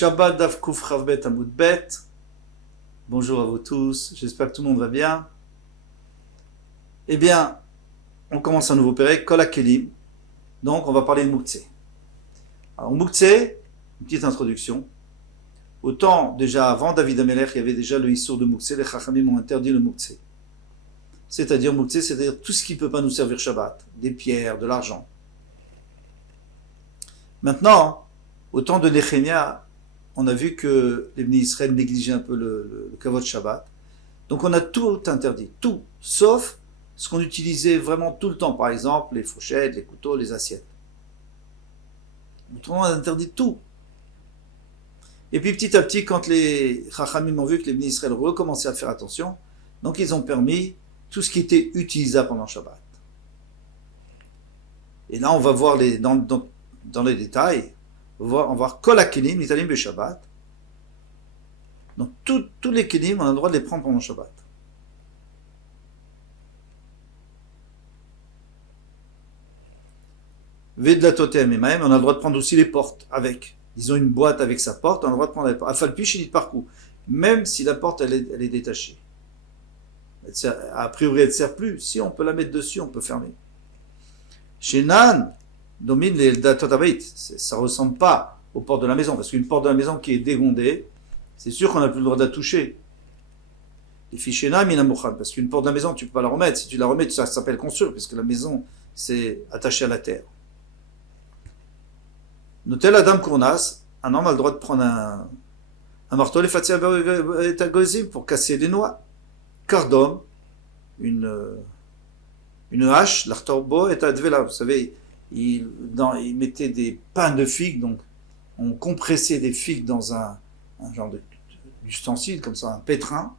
Shabbat Daf Kuf Chavbet Amud Bet. Bonjour à vous tous, j'espère que tout le monde va bien. Eh bien, on commence un nouveau pérec, Kol HaKelim. Donc, on va parler de Mouktsé. Alors, Mouktsé, une petite introduction. Autant, déjà, avant David Amelech, il y avait déjà le Issour de Mouktsé, les Chachamim ont interdit le Mouktsé. C'est-à-dire, Mouktsé, c'est-à-dire tout ce qui ne peut pas nous servir Shabbat, des pierres, de l'argent. Maintenant, au temps de Nehemia, on a vu que les Bnei Israël négligeaient un peu le Kavod Shabbat. Donc on a tout interdit, tout, sauf ce qu'on utilisait vraiment tout le temps, par exemple les fourchettes, les couteaux, les assiettes. Autrement, on a interdit tout. Et puis petit à petit, quand les Chachamim ont vu que les Bnei Israël recommençaient à faire attention, donc ils ont permis tout ce qui était utilisable pendant Shabbat. Et là, on va voir dans les détails. On va voir Kol HaKelim, l'Italim de Shabbat. Donc tous les kelim, on a le droit de les prendre pendant Shabbat. Vedla Totem et Mahem, on a le droit de prendre aussi les portes avec. Ils ont une boîte avec sa porte, on a le droit de prendre les portes. Afalpi, chez parcours. Même si la porte elle est détachée. A priori, elle ne sert plus. Si on peut la mettre dessus, on peut fermer. Chez Nan, domine les Datotabait. Ça ne ressemble pas aux portes de la maison, parce qu'une porte de la maison qui est dégondée, c'est sûr qu'on n'a plus le droit de la toucher. Les fichiers Minamouchan, parce qu'une porte de la maison, tu ne peux pas la remettre. Si tu la remets, ça s'appelle construire, parce que la maison, c'est attaché à la terre. Notez la dame Kournas, un homme a le droit de prendre un marteau, les Fatia et Tagozim, pour casser des noix. Kardom, une hache, l'artorbo et Advela, vous savez, il mettait des pains de figues, donc on compressait des figues dans un genre d'ustensile, comme ça, un pétrin,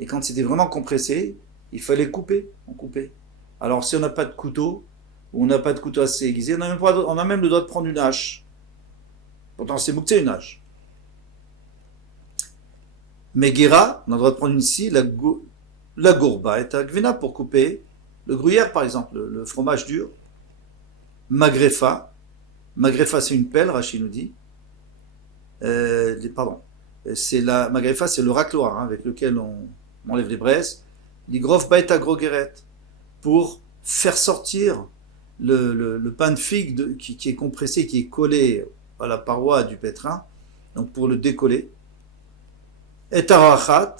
et quand c'était vraiment compressé, il fallait couper, on coupait. Alors si on n'a pas de couteau, ou on n'a pas de couteau assez aiguisé, on a même le droit de prendre une hache. Pourtant c'est Mouktsé une hache. Megera, on a le droit de prendre une scie, la gourba et la gvena pour couper le gruyère par exemple, le fromage dur. Magrefa c'est une pelle, Rachid nous dit. Magrefa c'est le racloir avec lequel on enlève les braises. L'igrof baeta grogeret pour faire sortir le pain de figue qui est compressé, qui est collé à la paroi du pétrin, donc pour le décoller. Et arachat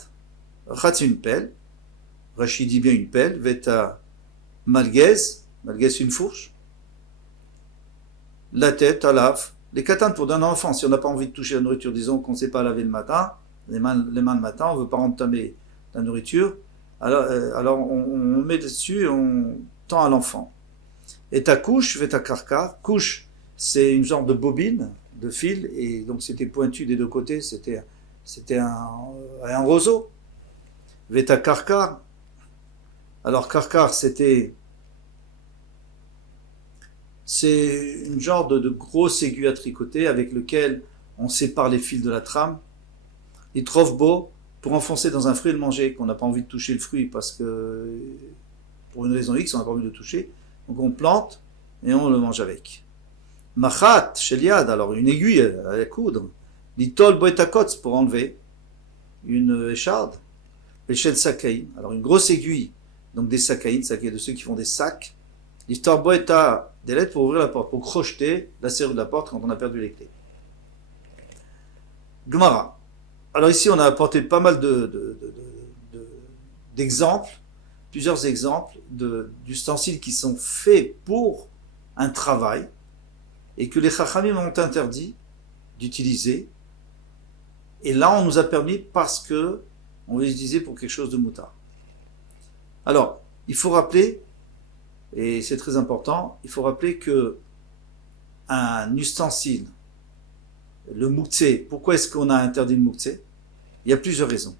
c'est une pelle. Rachid dit bien une pelle. Veta malguez une fourche. La tête, à lave. Les katanes pour d'un enfant, si on n'a pas envie de toucher la nourriture, disons qu'on ne sait pas laver le matin, les mains le matin, on ne veut pas entamer la nourriture, alors on met dessus et on tend à l'enfant. Et ta couche, ta carcar, couche, c'est une genre de bobine, de fil, et donc c'était pointu des deux côtés, c'était un roseau. Veta carcar, alors carcar c'est une genre de grosse aiguille à tricoter avec lequel on sépare les fils de la trame. Il trouve beau pour enfoncer dans un fruit et le manger, qu'on n'a pas envie de toucher le fruit parce que pour une raison X on n'a pas envie de le toucher, donc on plante et on le mange avec. Machat, sheliad, alors une aiguille à la coudre. Litol boetakotz pour enlever une écharde. Péchel sakaï, alors une grosse aiguille, donc des sakaïs de ceux qui font des sacs. L'histoire boeta des lettres pour ouvrir la porte, pour crocheter la serrure de la porte quand on a perdu les clés. Gemara. Alors ici, on a apporté pas mal d'exemples, plusieurs exemples d'ustensiles qui sont faits pour un travail et que les Chachamim ont interdit d'utiliser. Et là, on nous a permis parce que on les utilisait pour quelque chose de moutard. Alors, il faut rappeler, et c'est très important, il faut rappeler que un ustensile, le Mouktsé, pourquoi est-ce qu'on a interdit le Mouktsé? Il y a plusieurs raisons.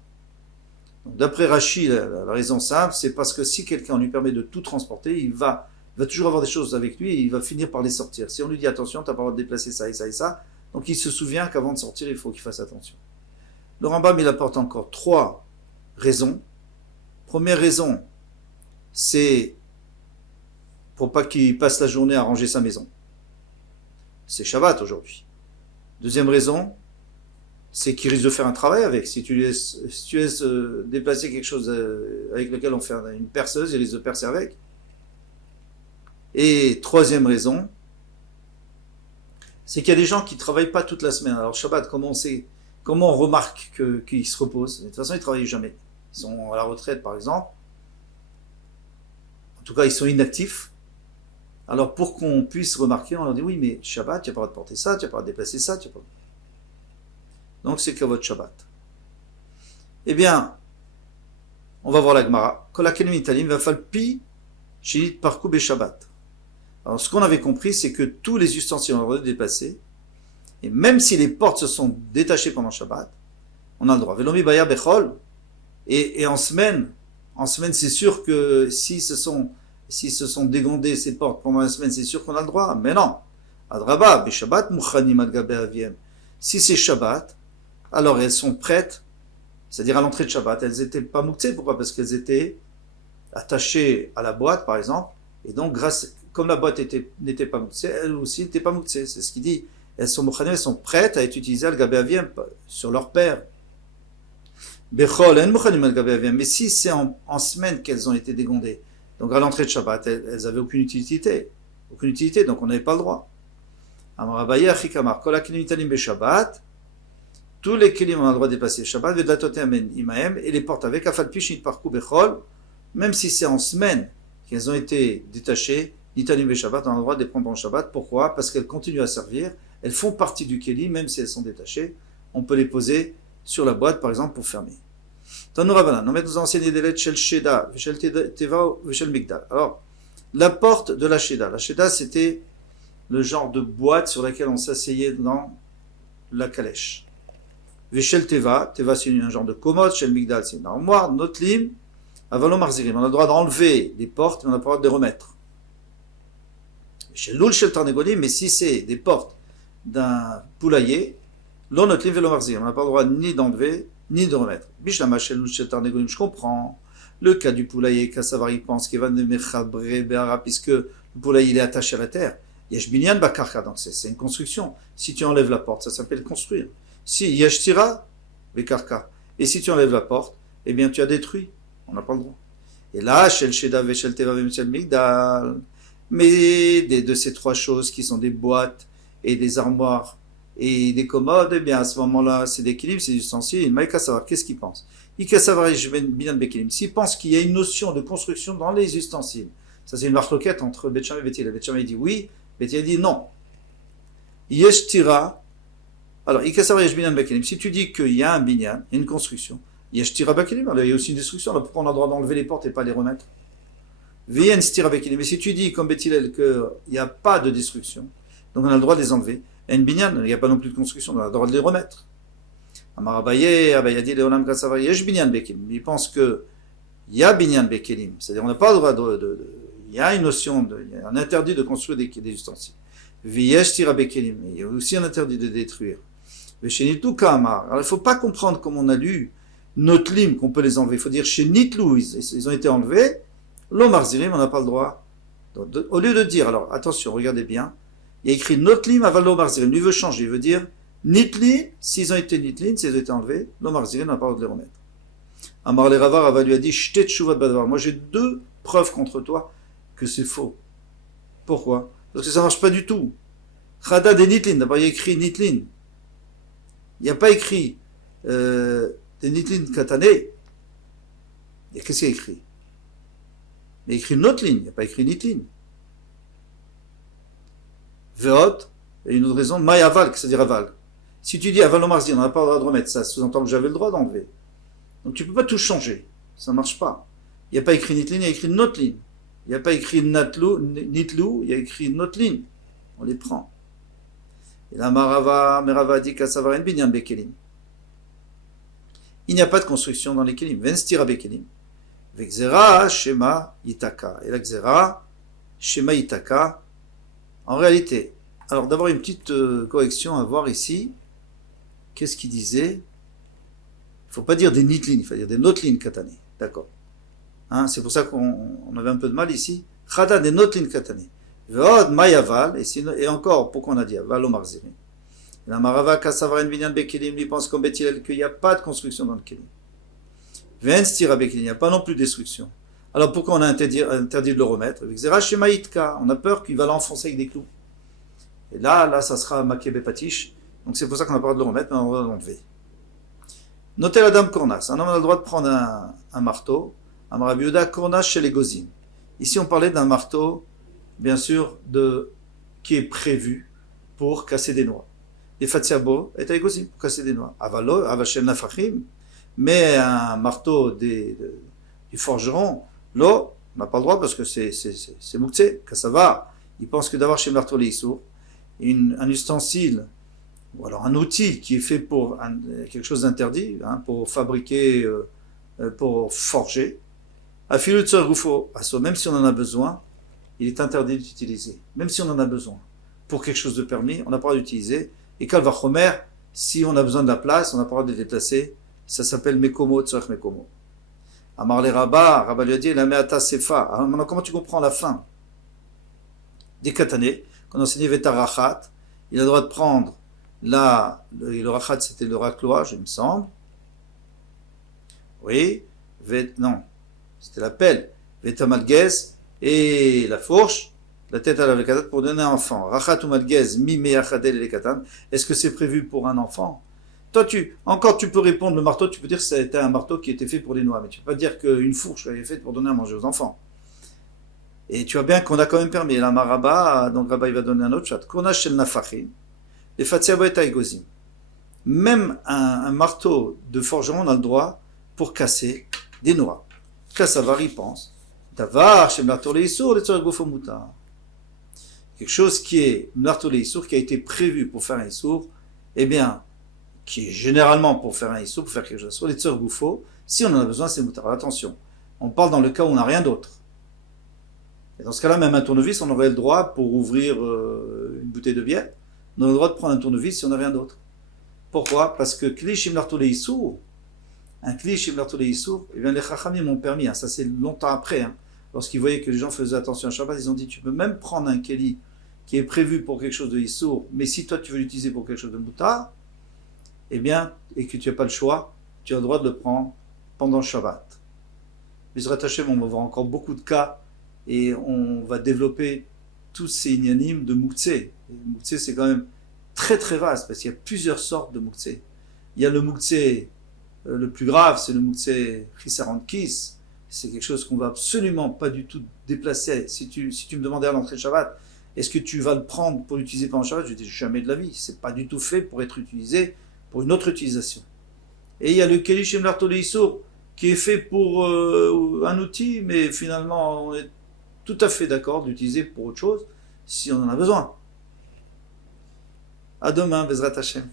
Donc, d'après Rachid, la raison simple, c'est parce que si quelqu'un lui permet de tout transporter, il va toujours avoir des choses avec lui et il va finir par les sortir. Si on lui dit attention, tu n'as pas le droit de déplacer ça et ça et ça, donc il se souvient qu'avant de sortir, il faut qu'il fasse attention. Le Rambam, il apporte encore 3 raisons. Première raison, c'est pour pas qu'il passe la journée à ranger sa maison. C'est Shabbat aujourd'hui. Deuxième raison, c'est qu'il risque de faire un travail avec. Si tu laisses déplacer quelque chose avec lequel on fait une perceuse, il risque de percer avec. Et troisième raison, c'est qu'il y a des gens qui ne travaillent pas toute la semaine. Alors Shabbat, comment on remarque qu'ils se reposent? De toute façon, ils ne travaillent jamais. Ils sont à la retraite, par exemple. En tout cas, ils sont inactifs. Alors, pour qu'on puisse remarquer, on leur dit, oui, mais Shabbat, tu n'as pas le droit de porter ça, tu n'as pas le droit de déplacer ça, tu n'as pas... Donc, c'est Kavod Shabbat. Eh bien, on va voir la Gemara. Kol hakelim italim vafal pi shinit parku Shabbat. Alors, ce qu'on avait compris, c'est que tous les ustensiles ont le droit de déplacer, et même si les portes se sont détachées pendant Shabbat, on a le droit. Velomi bayar bechol, et en semaine, c'est sûr que si se sont dégondées ces portes pendant la semaine, c'est sûr qu'on a le droit. Mais non. Adraba, Beshabbat, Muchanim Adgabe Aviem. Si c'est Shabbat, alors elles sont prêtes, c'est-à-dire à l'entrée de Shabbat, elles n'étaient pas mouktsées. Pourquoi? Parce qu'elles étaient attachées à la boîte, par exemple, et donc, comme la boîte n'était pas mouktsée, elles aussi n'étaient pas mouktsées. C'est ce qu'il dit. Elles sont Muchanim, elles sont prêtes à être utilisées al Gabe Aviem sur leur père. Bechol, en Muchanim Adgabe Aviem. Mais si c'est en semaine qu'elles ont été dégondées, donc à l'entrée de Shabbat, elles n'avaient aucune utilité, donc on n'avait pas le droit. Amarabaye Achikamar, Kol hakelim italim beShabbat, tous les kelim ont le droit de dépasser Shabbat, Vedlatotem imaem, et les portent avec, Afal Pishin parku bechol, même si c'est en semaine qu'elles ont été détachées, italim beShabbat, on a le droit de les prendre en Shabbat. Pourquoi? Parce qu'elles continuent à servir, elles font partie du kelim, même si elles sont détachées, on peut les poser sur la boîte, par exemple, pour fermer. Alors, la porte de la Sheda, c'était le genre de boîte sur laquelle on s'asseyait dans la calèche. Veshel Teva, c'est un genre de commode, Shel Migdal, c'est une armoire, Notlim, Avalo Marzirim. On a le droit d'enlever les portes, mais on n'a pas le droit de les remettre. Shel Lul, Shel Tarnegolim, mais si c'est des portes d'un poulailler, Lo Notlim, Velo Marzirim. On n'a pas le droit ni d'enlever, ni de remettre. Je comprends le cas du poulailler, Kassavari pense qu'il va de Mechabre Be'ara, puisque le poulailler il est attaché à la terre. Yesh binyan bakarka, donc c'est une construction. Si tu enlèves la porte, ça s'appelle construire. Si yesh tira bekarka, et si tu enlèves la porte, eh bien tu as détruit. On n'a pas le droit. Et là, shel sheda veshel teva veshel migdal, mais de ces trois choses qui sont des boîtes et des armoires et des commodes, eh bien à ce moment-là, c'est d'équilibre, c'est du ustensiles. Maïka savoir, qu'est-ce qu'il pense? Ika savoir, je vais bien bekilim. S'il pense qu'il y a une notion de construction dans les ustensiles, ça c'est une marloquette entre Beth Shammai et Beth Hillel. Beth Shammai dit oui, Beth Hillel dit non. Yesh tira. Alors, Ika savoir, yesh binyan bekilim. Si tu dis qu'il y a un binyan, il y a une construction, yesh tira bekilim, alors il y a aussi une destruction. Alors pourquoi on a le droit d'enlever les portes et pas les remettre? Vien stira bekilim. Mais si tu dis, comme Beth Hillel, qu'il n'y a pas de destruction, donc on a le droit de les enlever. En binyan, il n'y a pas non plus de construction, on a le droit de les remettre. Amarabaye, Abayadi, Leonam Kassavar, Yesh binyan bekelim. Il pense que il y a binyan bekelim, c'est-à-dire on n'a pas le droit il y a une notion, il y a un interdit de construire des ustensiles. Viesh tira bekelim, il y a aussi un interdit de détruire. Veshenitu kamar. Alors il ne faut pas comprendre comme on a lu notlim qu'on peut les enlever. Il faut dire chez Nitlou, ils ont été enlevés. L'omarzirim, on n'a pas le droit. Donc, au lieu de dire, alors attention, regardez bien. Il y a écrit Notlim aval l'Omarzirim. Lui veut changer, il veut dire Nitlin, s'ils ont été Nitlin, s'ils ont été enlevés, l'Omarzirim n'a pas le droit de les remettre. Amar le Rava, Rava lui a dit Shtet Shuvat Badvar. Moi j'ai deux preuves contre toi que c'est faux. Pourquoi? Parce que ça ne marche pas du tout. Chada des Nitlin, d'abord il y a écrit Nitlin. Il n'y a pas écrit des Nitlin Katane. Qu'est-ce qu'il y a écrit? Il y a écrit Notlin, il n'y a pas écrit Nitlin. Veot, et une autre raison, Maï aval, c'est-à-dire aval. Si tu dis aval omarzi, on n'a pas le droit de remettre, ça sous-entend que j'avais le droit d'enlever. Donc tu ne peux pas tout changer, ça ne marche pas. Il n'y a pas écrit nitlin, il y a écrit notlin. Il n'y a pas écrit nitlou, il y a écrit notlin. On les prend. Et là, Merava dit qu'Asavarin binyan bekelim. Il n'y a pas de construction dans les kelim. Venstira bekelim. Vexera, Shema, Itaka. Et la Xera, Shema, Itaka. En réalité, alors d'abord une petite correction à voir ici. Qu'est-ce qu'il disait? Il ne faut pas dire des nitlin, il faut dire des notlin katane. D'accord. Hein, c'est pour ça qu'on avait un peu de mal ici. Chada des notlin katane. Veod mayaval, et encore, pourquoi on a dit aval omarzirim? La Marava Kasavaren Vinyan Bekelim, lui pense comme Beth Hillel qu'il n'y a pas de construction dans le Kelim. Ven Stira Bekelim, il n'y a pas non plus de destruction. Alors pourquoi on a interdit de le remettre? On a peur qu'il va l'enfoncer avec des clous. Et là, ça sera Makebe Patish. Donc c'est pour ça qu'on n'a pas le droit de le remettre, mais on va l'enlever. Notez la dame Kornas. Un homme a le droit de prendre un marteau. Amrabiuda Kornas chez les Gozim. Ici, on parlait d'un marteau, bien sûr, qui est prévu pour casser des noix. Les Fatsiabo est avec Gozim pour casser des noix. Avalo, Avachem Nafachim. Mais un marteau du forgeron, là, on n'a pas le droit parce que c'est Mouktsé, Kassava. Il pense que d'avoir chez le marteau l'Issour, un ustensile, ou alors un outil qui est fait pour quelque chose d'interdit, pour fabriquer, pour forger, même si on en a besoin, il est interdit d'utiliser. Même si on en a besoin. Pour quelque chose de permis, on n'a pas le droit d'utiliser. Et Kalvachomer, si on a besoin de la place, on n'a pas le droit de déplacer. Ça s'appelle Mekomo, Tzorech Mekomo. Amar le Rabba lui a dit, la Meata Sefa. Alors maintenant, comment tu comprends la fin des Katané, qu'on enseignait Vetarachat, il a le droit de prendre le Rachat, c'était le racloage, il me semble. Oui, non, c'était la pelle. Vetamalgez et la fourche, la tête à la Katan pour donner un enfant. Rachat ou Malgez, mi meachadel et Katan. Est-ce que c'est prévu pour un enfant? Toi, tu peux répondre, le marteau, tu peux dire que ça a été un marteau qui était fait pour les noix, mais tu peux pas dire qu'une fourche elle est faite pour donner à manger aux enfants. Et tu vois bien qu'on a quand même permis. La Maraba, donc Rabba il va donner un autre chat. Kona shel nafachim, les fatsiabo et taïgozim. Même un marteau de forgeron, on a le droit pour casser des noix. Kassavari pense. Davar shel marteau leissour, les tzorgofo mutar. Quelque chose qui est marteau leissour, qui a été prévu pour faire un issour, eh bien, qui est généralement pour faire un issour, pour faire quelque chose. Sur les tzorgofo, si on en a besoin, c'est mutar. Attention, on parle dans le cas où on n'a rien d'autre. Et dans ce cas-là, même un tournevis, on aurait le droit, pour ouvrir une bouteille de bière, on a le droit de prendre un tournevis si on n'a rien d'autre. Pourquoi? Parce que Kli Shimlarto le Issour, un Kli Shimlarto le Issour, eh bien les Chachamim m'ont permis, ça c'est longtemps après, lorsqu'ils voyaient que les gens faisaient attention à Shabbat, ils ont dit, tu peux même prendre un Keli qui est prévu pour quelque chose de Issour, mais si toi tu veux l'utiliser pour quelque chose de Moutar, eh bien, et que tu n'as pas le choix, tu as le droit de le prendre pendant Shabbat. Bizrat Hashem, on va voir encore beaucoup de cas, et on va développer tous ces inyanim de Mouktsé. Mouktsé, c'est quand même très très vaste, parce qu'il y a plusieurs sortes de Mouktsé. Il y a le Mouktsé le plus grave, c'est le Mouktsé Chisarankis. C'est quelque chose qu'on va absolument pas du tout déplacer. Si tu me demandais à l'entrée de Shabbat, est-ce que tu vas le prendre pour l'utiliser pendant Shabbat? Je dis jamais de la vie. C'est pas du tout fait pour être utilisé pour une autre utilisation. Et il y a le Keli Shemlar Toleisur, qui est fait pour un outil, mais finalement on est tout à fait d'accord d'utiliser pour autre chose si on en a besoin. À demain, Bezrat Hashem.